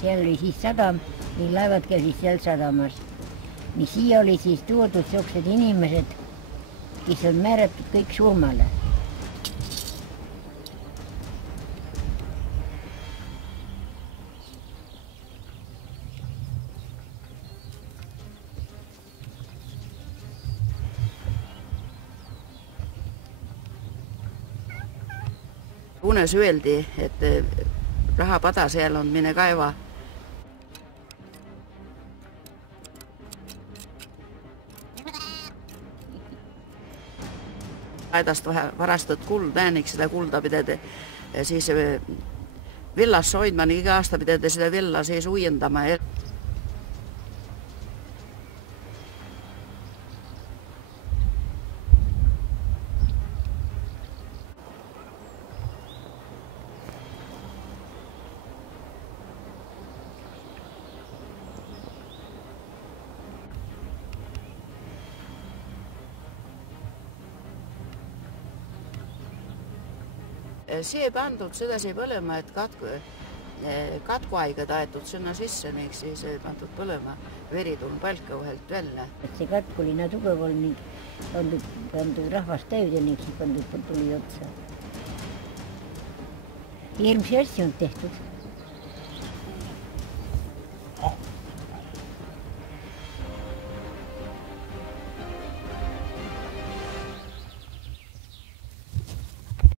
Seal oli siis sadam, nii laevad käisid seal sadamas. Nii siia oli siis toodud sellised inimesed, kes on määratud kõik surmale. Unes öeldi, et rahapada seal on, mine kaeva. Aedast varastad kulda, ääniks seda kulda pidada, siis villas hoidma, nii iga aasta pidada seda villa sees uuendama. See ei pandud sedasi põlema, et katkuaega taetud sinna sisse, ning siis ei pandud põlema. Veri tulnud palka vahelt välja. See katk oli nii tugev olnud, pandud rahvast täide, ning siis pandud tuli otsa. Hirmsi asju on tehtud.